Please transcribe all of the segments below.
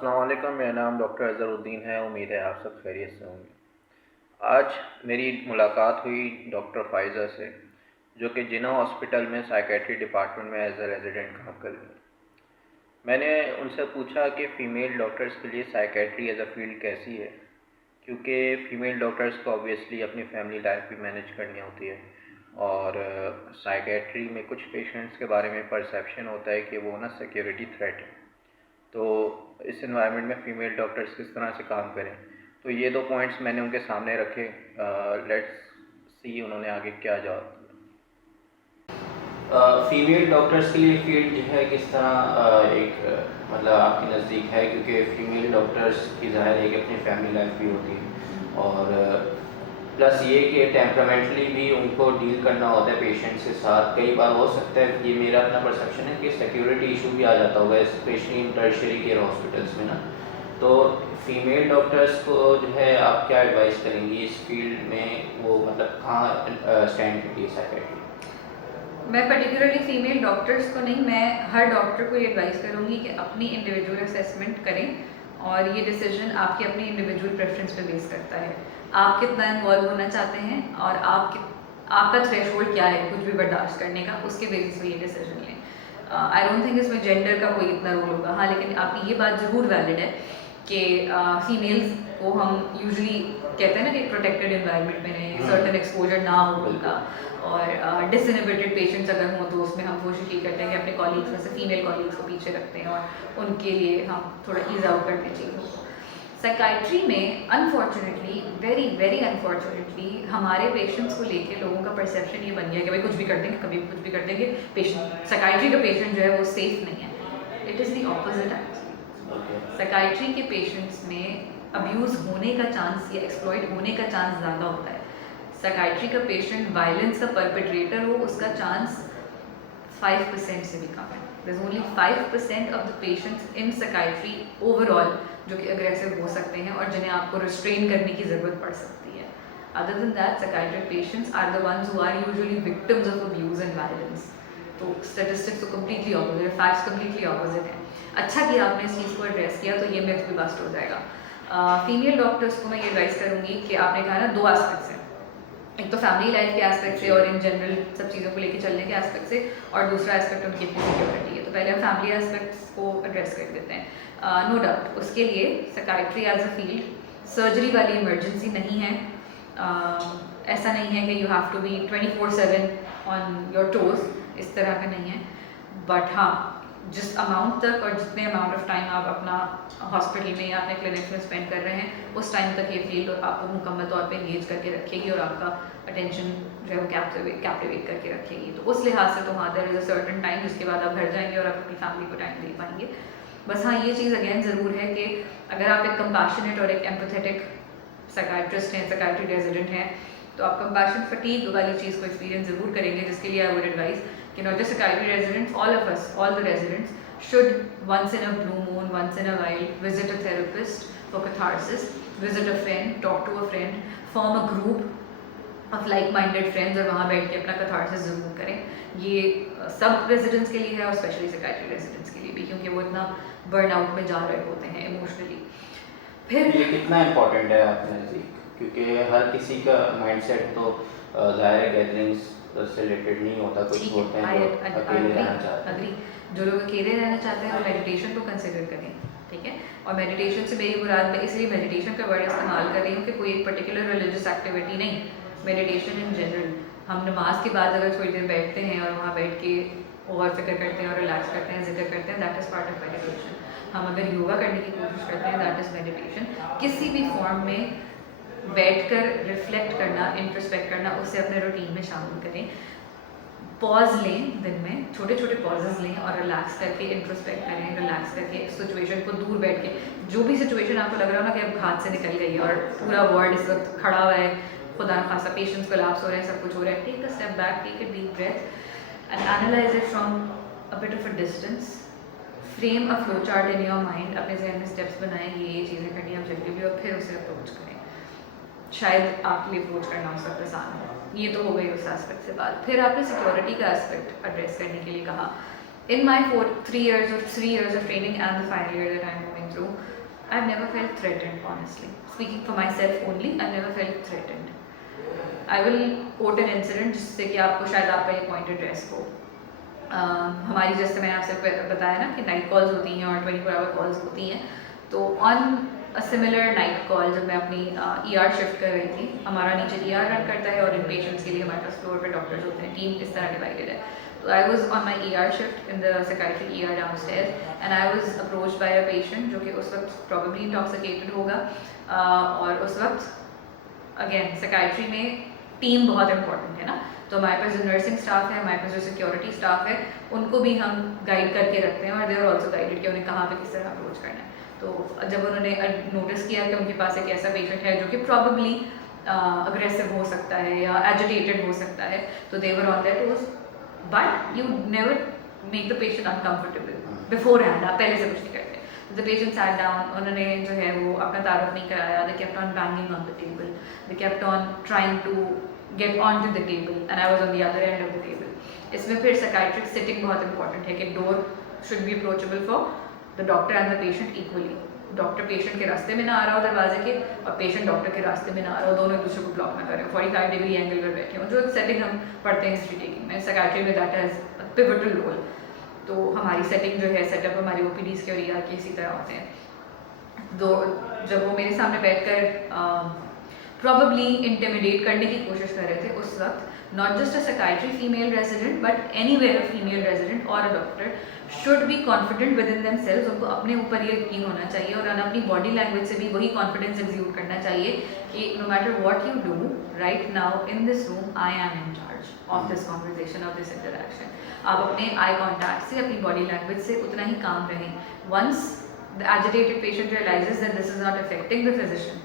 अस्सलामुअलैकुम, मेरा नाम डॉक्टर अज़हरुद्दीन है। उम्मीद है आप सब खैरियत से होंगे। आज मेरी मुलाकात हुई डॉक्टर फ़ाइज़ा से, जो कि जिन्ना हॉस्पिटल में साइकेट्री डिपार्टमेंट में एज़ अ रेज़िडेंट काम कर रही हैं। मैंने उनसे पूछा कि फ़ीमेल डॉक्टर्स के लिए साइकेट्री एज़ अ फ़ील्ड कैसी है, क्योंकि फ़ीमेल डॉक्टर्स को ऑब्वियसली अपनी फ़ैमिली लाइफ भी मैनेज करनी होती है और साइकेट्री में कुछ पेशेंट्स के बारे में परसेप्शन होता है कि वो ना सिक्योरिटी थ्रेट है। तो इस एनवायरनमेंट में फ़ीमेल डॉक्टर्स किस तरह से काम करें, तो ये 2 पॉइंट्स मैंने उनके सामने रखे। लेट्स सी उन्होंने आगे क्या जवाब दिया। फीमेल डॉक्टर्स के लिए फील्ड जो है किस तरह मतलब आपके नज़दीक है, क्योंकि फीमेल डॉक्टर्स की ज़ाहिर है कि अपनी फैमिली लाइफ भी होती है और प्लस ये कि टेम्परामेंटली भी उनको डील करना होता है पेशेंट्स के साथ। कई बार हो सकता है, ये मेरा अपना परसेप्शन है, कि सिक्योरिटी इशू भी आ जाता होगा specially in tertiary care hospitals में ना। तो फीमेल डॉक्टर्स को जो है आप क्या एडवाइस करेंगी इस फील्ड में, वो मतलब कहाँ स्टैंड करती है साइकेट्री? मैं पर्टिकुलरली फ़ीमेल डॉक्टर्स को नहीं, मैं हर डॉक्टर को ये एडवाइस करूँगी कि अपनी इंडिविजुअल असेसमेंट करें और ये डिसीजन आपकी अपनी इंडिविजुअल प्रेफरेंस पे बेस करता है। आप कितना इन्वॉल्व होना चाहते हैं और आपका थ्रेशोल्ड क्या है कुछ भी बर्दाश्त करने का, उसके बेसिस पे ये डिसीजन लें। आई डोंट थिंक इसमें जेंडर का कोई इतना रोल होगा। हाँ, लेकिन आपकी ये बात ज़रूर वैलिड है कि फीमेल्स को हम यूजुअली कहते हैं ना कि प्रोटेक्टेड इन्वायरमेंट में रहें, सर्टन एक्सपोजर ना हो उनका, और डिसइनहिबिटेड पेशेंट्स अगर हों तो उसमें हम कोशिश ये करते हैं कि अपने कॉलीग्स में से फीमेल कॉलीग्स को पीछे रखते हैं और उनके लिए हम थोड़ा ईज आउट करते चीज़ों को। साइकाइट्री में अनफॉर्चुनेटली, वेरी वेरी अनफॉर्चुनेटली, हमारे पेशेंट्स को लेके लोगों का परसेप्शन ये बन गया कि भाई कुछ भी कर देंगे, कभी कुछ भी कर देंगे। पेशेंट, साइकाइट्री का पेशेंट जो है वो सेफ नहीं है। It is the opposite actually. Psychiatry के पेशेंट्स में अब्यूज़ होने का चांस या एक्सप्लॉइट होने का चांस ज़्यादा होता है। साइकाइट्री का पेशेंट वायलेंस का परपेट्रेटर हो, उसका चांस 5% से भी कम है। There is only 5% of the patients in psychiatry overall जो कि अग्रेसिव हो सकते हैं और जिन्हें आपको रिस्ट्रेन करने की ज़रूरत पड़ सकती है। Other than that, psychiatric patients are the ones who are usually victims of abuse and violence. तो स्टेटिस्टिक्स तो कम्प्लीटली ऑपोजिट है, फैक्ट्स कम्प्लीटली ऑपोजिट हैं। अच्छा कि आपने इस चीज़ को एड्रेस किया, तो ये मिथ भी बस्ट हो जाएगा। फीमेल डॉक्टर्स को मैं ये एडवाइस करूँगी कि आपने कहा ना 2 एस्पेक्ट्स हैं, एक तो फैमिली लाइफ के एस्पेक्ट से और इन जनरल सब चीज़ों को लेके चलने के एस्पेक्ट से, और दूसरा एस्पेक्ट उनकी अपनी सिक्योरिटी है। तो पहले हम फैमिली एस्पेक्ट्स को एड्रेस कर देते हैं। नो डाउट उसके लिए psychiatry as a field surgery वाली इमरजेंसी नहीं है। ऐसा नहीं है कि you have to be 24/7 on your toes, इस तरह का नहीं है। बट हाँ, जिस अमाउंट तक और जितने अमाउंट ऑफ टाइम आप अपना हॉस्पिटल में या अपने क्लिनिक्स में स्पेंड कर रहे हैं, उस टाइम तक ये फील्ड आपको मुकम्मल तौर पे एंगेज करके रखेगी और आपका अटेंशन जो है वो कैप्टिवेट करके रखेगी। तो उस लिहाज से तो हाँ, there is a certain time जिसके बाद आप घर जाएंगे और आप अपनी फैमिली को टाइम दे पाएंगे। बस हाँ, ये चीज़ अगेन ज़रूर है कि अगर आप एक कंपैशनेट और एक एम्पैथेटिक साइकाइट्रिस्ट हैं, साइकाइट्री रेजिडेंट हैं, तो आप कंपैशन फटीग वाली चीज़ को एक्सपीरियंस ज़रूर करेंगे, जिसके लिए आई वुड एडवाइस कि not just psychiatry residents, all of us, all the residents should once in a blue moon, once in a while, visit a therapist for catharsis, visit a friend, talk to a friend, form a group of like-minded friends और वहाँ बैठ के अपना catharsis ज़रूर करें। ये सब residents के लिए है और स्पेशली साइकाइट्री रेजिडेंट्स के लिए भी, क्योंकि वो इतना बर्नआउट में जा रहे होते हैं इमोशनली। फिर ये कितना इम्पोर्टेंट है आपके नज़दीक, क्योंकि हर किसी का माइंडसेट तो ज़ाहिर गैदरिंग्स से रिलेटेड नहीं होता, कुछ होते हैं जो अकेले रहना चाहते हैं। जो लोग अकेले रहना चाहते हैं वो मेडिटेशन को कंसिडर करें, ठीक है। और मेडिटेशन से मेरी मुराद, मैं इसलिए मेडिटेशन का वर्ड इस्तेमाल कर रही हूँ कि कोई एक पर्टिकुलर रिलीजियस एक्टिविटी नहीं, मेडिटेशन इन जनरल। हम नमाज के बाद अगर थोड़ी देर बैठते हैं और वहाँ बैठ के और फिक्र करते हैं और रिलैक्स करते हैं, जिक्र करते हैं, that is part of meditation. हम अगर योगा करने की कोशिश करते हैं, दैट इज़ मेडिटेशन। किसी भी फॉर्म में बैठकर रिफ्लेक्ट करना, इंट्रोस्पेक्ट करना, उसे अपने रूटीन में शामिल करें। पॉज लें, दिन में छोटे छोटे पॉजेज लें और रिलैक्स करके इंट्रोस्पेक्ट करें, रिलैक्स करके सिचुएशन को दूर बैठ के, जो भी सिचुएशन आपको लग रहा हो ना कि अब हाथ से निकल गई है और पूरा वर्ल्ड इस वक्त खड़ा हुआ है, खुदा न खासा पेशेंट्स कोलैप्स हो रहे हैं, सब कुछ हो रहा है, take a step back, take a deep breath and analyse it from a bit of a distance. Frame a flow chart in your mind, अपने जहन में स्टेप्स बनाएं, ये चीज़ें करनी है ऑब्जेक्टिवली, और फिर उसे अप्रोच करें। शायद आपके लिए अप्रोच करना उस वक्त आसान हो। ये तो हो गई उस एस्पेक्ट से बात। फिर आपने सिक्योरिटी का एस्पेक्ट एड्रेस करने के लिए कहा। in my 3 years of training and the final year that I'm going through, I've never felt threatened, honestly. Speaking for myself only, I've never felt threatened. I will quote an incident जिससे कि आपको शायद आपका ये point address हो. हमारी जैसे मैंने आपसे बताया ना कि नाइट कॉल्स होती हैं और 24 आवर कॉल्स होती हैं, तो on a similar night call जब मैं अपनी ER शिफ्ट कर रही थी, हमारा नीचे ER रन करता है और इन पेशेंट्स के लिए हमारे पास फ्लोर पे डॉक्टर्स होते हैं, टीम इस तरह डिवाइडेड है. तो I was on my ER shift in the psychiatry ER downstairs and I was approached by a patient जो कि उस वक्त प्रॉबेबली इंटॉक्सिकेटेड होगा. और उस वक्त अगेन साइकाइट्री में टीम बहुत इंपॉर्टेंट है ना, तो हमारे पास जो नर्सिंग स्टाफ है, हमारे पास जो सिक्योरिटी स्टाफ है, उनको भी हम गाइड करके रखते हैं और दे आर ऑल्सो गाइडेड कि उन्हें कहाँ पे किस तरह अप्रोच करना है. तो जब उन्होंने नोटिस किया कि उनके पास एक ऐसा पेशेंट है जो कि प्रॉबेबली अग्रेसिव हो सकता है या एजिटेटेड हो सकता है, तो they were on their toes, but you never make the patient uncomfortable beforehand. आप पहले से कुछ नहीं करते. द पेशेंट सैट डाउन, उन्होंने जो है वो अपना तारुफ नहीं कराया. They kept on banging on the table, they kept on trying to get on to the table and I was on the other end of the table. इसमें फिर साइकाइट्रिक सिटिंग बहुत इंपॉर्टेंट है कि door should be approachable for the doctor and the patient equally. Doctor patient के रास्ते में ना आ रहा हो दरवाजे के और पेशेंट डॉक्टर के रास्ते में ना आ रहा हो, दोनों एक दूसरे को ब्लॉक ना करें, 45 डिग्री एंगल पर बैठे हों, जो एक सेटिंग हम पढ़ते हैं हिस्ट्री टेकिंग में. साइकाइट्री में दैट हैज़ पिवटल रोल. तो हमारी सेटिंग जो है, सेटअप हमारी OPDs के और ER के इसी तरह होते हैं. दो जब वो मेरे सामने बैठकर प्रॉबली इंटिमिडेट करने की कोशिश कर रहे थे उस वक्त, not just a psychiatry female resident but anywhere a female resident or a doctor should be confident within themselves. उनको अपने ऊपर ये यकीन होना चाहिए और अपनी बॉडी लैंग्वेज से भी वही कॉन्फिडेंस एग्ज्यूट करना चाहिए कि no matter what you do right now in this room, I am in charge of this conversation, of this interaction. आप अपने आई कॉन्टैक्ट से, अपनी बॉडी लैंग्वेज से उतना ही काम रहें. Once the agitated patient realizes that this is not affecting the physician,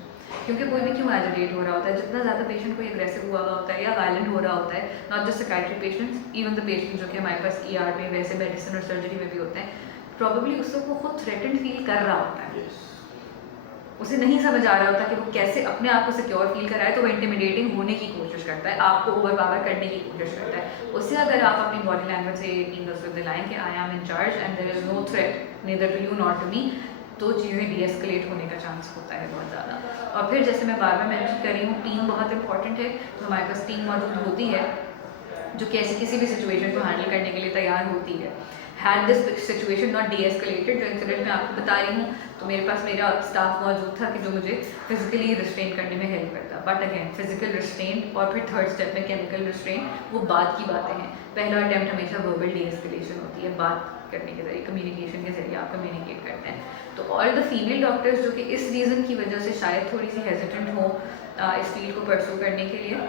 क्योंकि कोई भी क्यों एजिटेट हो रहा होता है, जितना ज़्यादा पेशेंट कोई एग्रेसिव हुआ होता है या वायलेंट हो रहा होता है, not just psychiatry patients, even the patient जो कि हमारे पास ER में वैसे मेडिसिन और सर्जरी में भी होते हैं, प्रॉबेबली उसको वो खुद थ्रेटेंड फील कर रहा होता है. उसे नहीं समझ आ रहा होता कि वो कैसे अपने आप को सिक्योर फील कराए, तो वो इंटिमिडेटिंग होने की कोशिश करता है, आपको ओवर पावर करने की कोशिश करता है. उससे अगर आप अपनी बॉडी लैंग्वेज से यकीन दिलाएं कि I am in charge and there is no threat neither to you not to me, तो चीज़ें डीएस्केलेट होने का चांस होता है बहुत ज़्यादा. और फिर जैसे मैं बार बार मेंशन कर रही हूँ, टीम बहुत इंपॉर्टेंट है. तो हमारे पास टीम मौजूद होती है जो कि ऐसी किसी भी सिचुएशन को हैंडल करने के लिए तैयार होती है. हैड दिस सिचुएशन नॉट डीएस्केलेटेड, जो इंसिडेंट मैं आपको बता रही हूँ, तो मेरे पास मेरा स्टाफ मौजूद था कि जो मुझे फिजिकली रिस्ट्रेन करने में हेल्प करता. बट अगेन फिजिकल रिस्ट्रेन और फिर थर्ड स्टेप में केमिकल रिस्ट्रेन, वो बात की बातें हैं. पहला अटैम्प्ट हमेशा वर्बल डीएस्केलेशन होती है, बात करने के जरिए, कम्युनिकेशन के जरिए आप कम्युनिकेट करते हैं. तो ऑल द फीमेल डॉक्टर्स जो कि इस रीज़न की वजह से शायद थोड़ी सी हेजिटेंट हो इस फील्ड को परस्यू करने के लिए,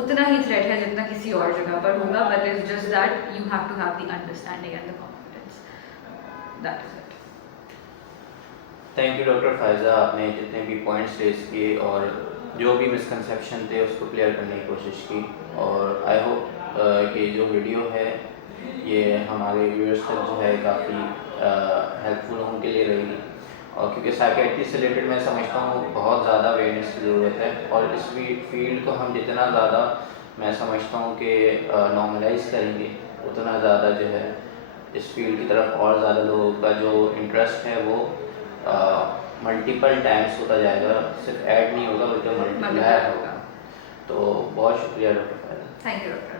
उतना ही थ्रेट है जितना किसी और जगह पर होगा. But it's just that you have to have the understanding and the confidence. That is it. Thank you doctor Faiza, आपने जितने भी पॉइंट्स रेज किए और जो भी मिसकंसेप्शन थे उसको क्लियर करने की कोशिश की. और आई होप कि जो वीडियो है ये हमारे व्यूअर्स तक जो है काफ़ी हेल्पफुल उनके लिए रहेगी. और क्योंकि साइकेट्री से रिलेटेड मैं समझता हूँ बहुत ज़्यादा अवेयरनेस की ज़रूरत है, और इस फील्ड को हम जितना ज़्यादा मैं समझता हूँ कि नॉर्मलाइज करेंगे, उतना ज़्यादा जो है इस फील्ड की तरफ और ज़्यादा लोगों का जो इंटरेस्ट है वो मल्टीपल टाइम्स होता जाएगा. सिर्फ ऐड नहीं होगा बल्कि मल्टीप्लाई होगा. तो बहुत शुक्रिया doctor Faiza. Thank you doctor.